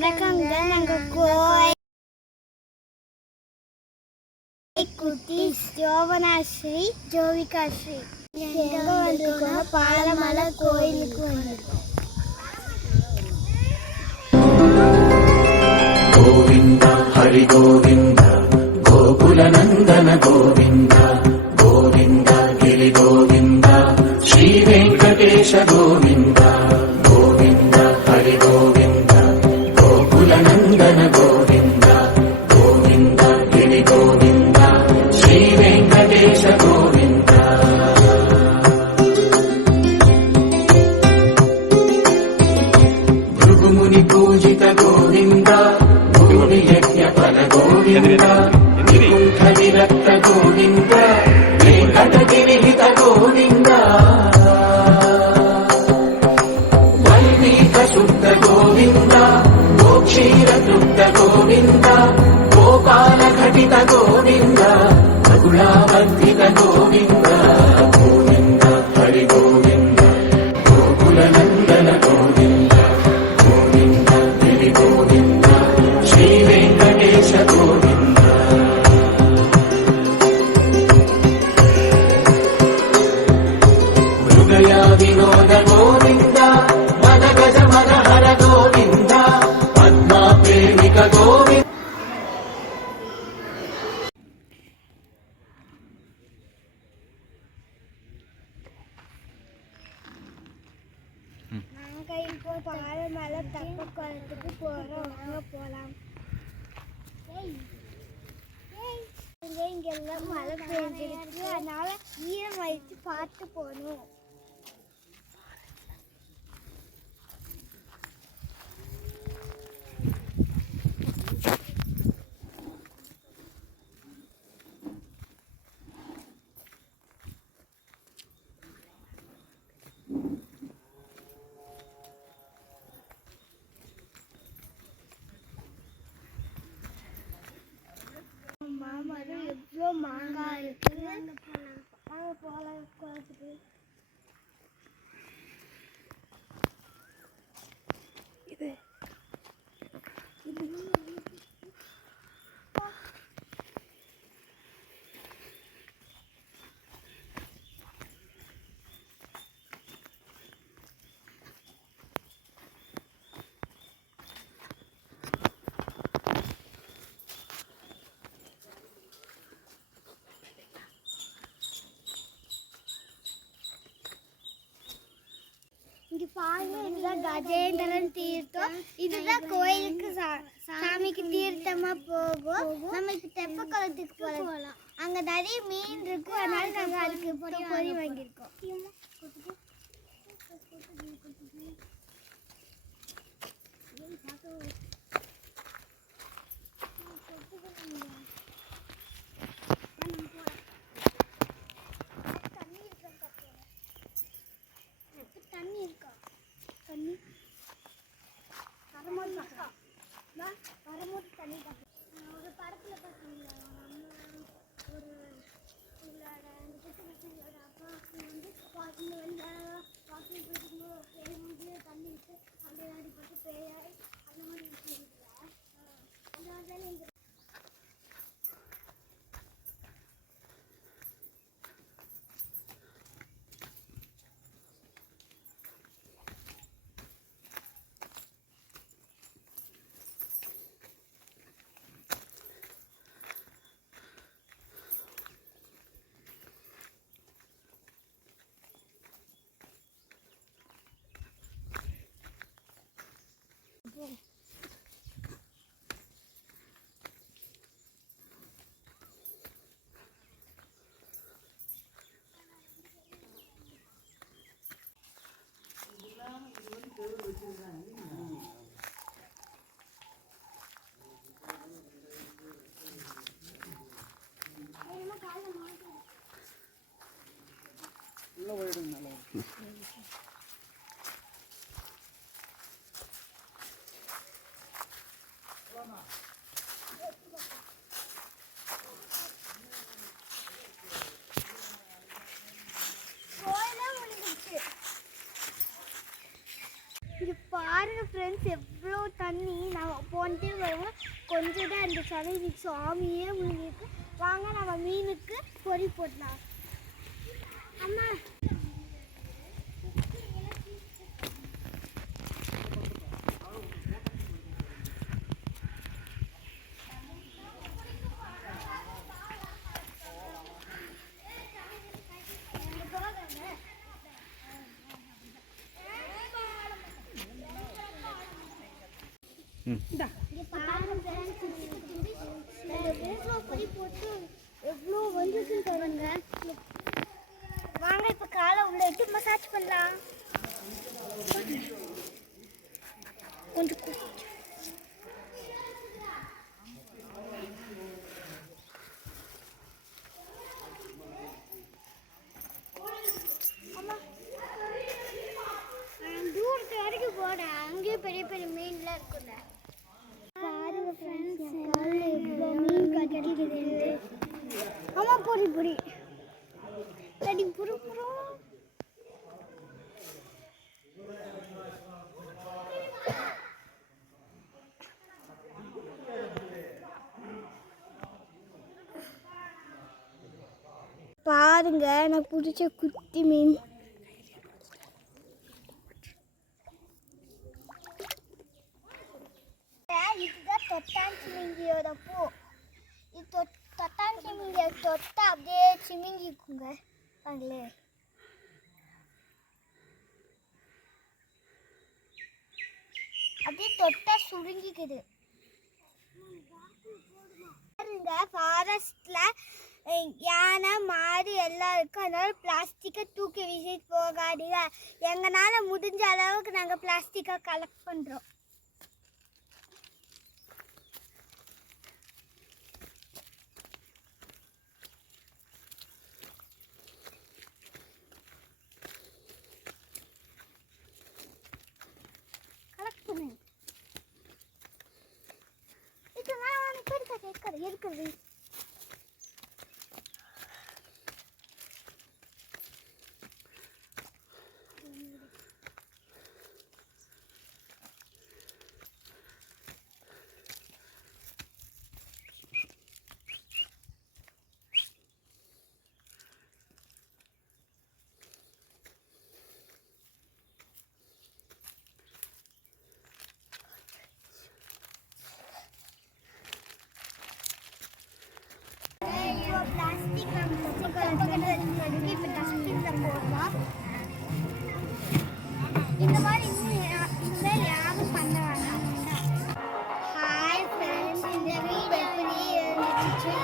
வணக்கங்க. நாங்கள் கோவை குட்டி ஜோவனாஸ்ரீ ஜோவிகாஸ்ரீ எங்கே வந்திருக்கோம்? பாலமலை கோயிலுக்கு வந்திருக்கோம். கோவிந்தா ஹரி கோவிந்தா கோகுல நந்தன கோவிந்தா கோவிந்தா கிரி கோவிந்தா ஸ்ரீ வெங்கடேஷ கோவிந்தா கோவிந்தா ஹரி கோவிந்தா கோகுல நந்தன கோவிந்தா கோவிந்தா கிரி கோவிந்தா ஸ்ரீ வெங்கடேஷ கோவிந்தா भृगुमुनि पूजित गोविन्दा भूमि यज्ञ फल गोविन्दा विकुण्ठ विरक्त गोविन्दा वेङ्कटगिरिहित गोविन्दा वल्मीक शुद्ध गोविन्दा गोक्षीर तृप्त गोविन्दा गोपाल घटित गोविन्दा रघुलावर्धित गोविन्दा गोविन्दा हरि गोविन्दा गोकुल नन्दन गोविन्दा गोविन्दा गिरि गोविन्दा श्री वेङ्कटेश गोविन्दा मृगया विनोद गोविन्दा मन गज मन हर गोविन्दा पद्मा प्रेमिक गोविन्दा நாங்கள் இப்போ பாலமலை தப்பக்குளத்துக்கு போகிறோம். வாங்க போகலாம். இங்கெல்லாம் மழை பெஞ்சிருக்கு, அதனால ஈரம் வச்சு பார்த்து போகணும். மாமரம் எவ்வளோ மாங்காய் இருக்கு. வாங்க போகலாம் குளத்துக்கு. இது இங்க பாருங்க, இதுதான் கஜேந்திரன் தீர்த்தம். இதுதான் கோயிலுக்கு சாமிக்கு தீர்த்தமா போகும். நம்ம இப்ப தெப்பக்குளத்துக்கு போகலாம். அங்க நிறைய மீன் இருக்கு, அதனால நாங்க அதுக்கு பொறி வாங்கியிருக்கோம். தண்ணி இருக்கா? தண்ணி வரும்போது தண்ணி ஒரு படத்தில் பார்த்தீங்களா, ஒரு அப்பா வந்து வாக்கிங் போயிட்டு பேய் வந்து தண்ணி விட்டு அப்படியே அடிப்பட்டு பேயாய் அந்த மாதிரி இருக்குங்களா? அந்த மாதிரி தான் இந்த பாருங்க ஃப்ரெண்ட்ஸ், எவ்வளோ தண்ணி. நான் போன்ட்டே வருவோம். கொஞ்சம் தான் அந்த சடங்கு சாமியே முழுங்கிருக்கு. வாங்க நம்ம மீனுக்கு பொறி போடலாம். அம்மா எவ்வளோ வந்துச்சுன்னு தருங்க. வாங்க இப்போ காலை உள்ள இட்டு மசாஜ் பண்ணலாம். கொஞ்சம் தூரத்து வரைக்கும் போட அங்கேயும் பெரிய பெரிய மீன்லாம் இருக்குல்ல. பாருங்க ஃப்ரெண்ட்ஸ், எவ்வளோ மீன் கிடைக்குது. ஆமாம், பொறி பொறி தடி புரு புரு. பாருங்க, நான் பிடிச்ச குட்டி மீன். இதுதான் தொட்டான் சிமிங்கியோட பூ. இது தொட்டான் சிமிங்கிய தொட்டா அப்படியே சிமிங்கிக்குங்க. பாங்களே, அப்படியே தொட்டா சுருங்கிக்குது. பாருங்க, ஃபாரஸ்ட்ல யானை மாடு எல்லாம் இருக்கு. அதனால பிளாஸ்டிக்கை தூக்கி வீசிட்டு போகாதீங்க. எங்களால முடிஞ்ச அளவுக்கு நாங்கள் பிளாஸ்டிக்கை கலெக்ட் பண்ணுறோம். இருக்குது பிளாஸ்டிக் இப்போ டஸ்ட்பினில் போடலாம். இந்த மாதிரி இன்னும் யாரும் பண்ண வேண்டாம். ஹாய் ஃப்ரெண்ட்ஸ், இந்த வீடியோ எப்படி இருந்துச்சு